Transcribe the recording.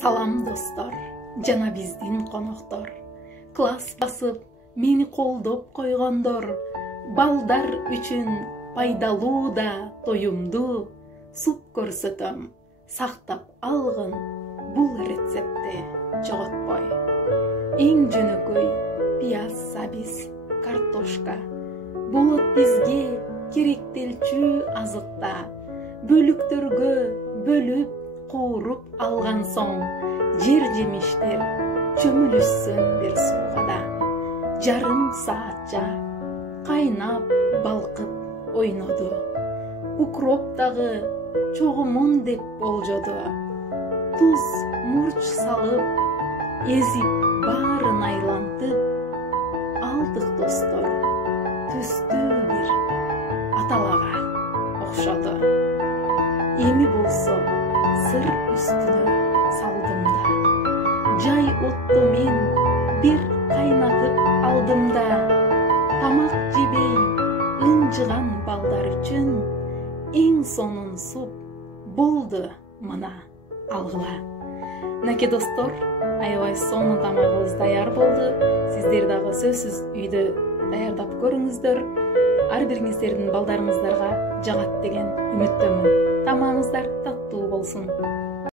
Салам достор, жана биздин коноктор. Класс басып, мени колдоп койгондор. Балдар үчүн пайдалуу да тоюмду суп көрсөтөм. Сактап алгын бул рецептти жоготпой. Эң жөнөкөй пияз, сабиз, картошка. Болот бизге керектелчү азыкта. Бөлүктөргө бөлүп, кууруп алган соң, жер жемиштер чөмүлүшсүн бир сугада. Жарым саатча кайнап, балкып ойноду. Укроп дагы чогумун деп болжоду. Туз, мурч салып, эзип баарын айлантып алдык достор. Түстүү бир аталага окшоду. Эми болсо сыр үстүнө салдым да. Жай отту мен бир кайнатып алдым да. Тамак жебей ынжыган балдар үчүн эң сонун суп болду мына алгыла. Наке достор, аябай сонун тамагыбыз даяр болду. Сиздер дагы сөзсүз үйдө даярдап көрүңүздөр. Ар бириңиздердин балдарыңыздарга жагат деген үмүттөмүн. Тамагыңыздар таттуу болсун.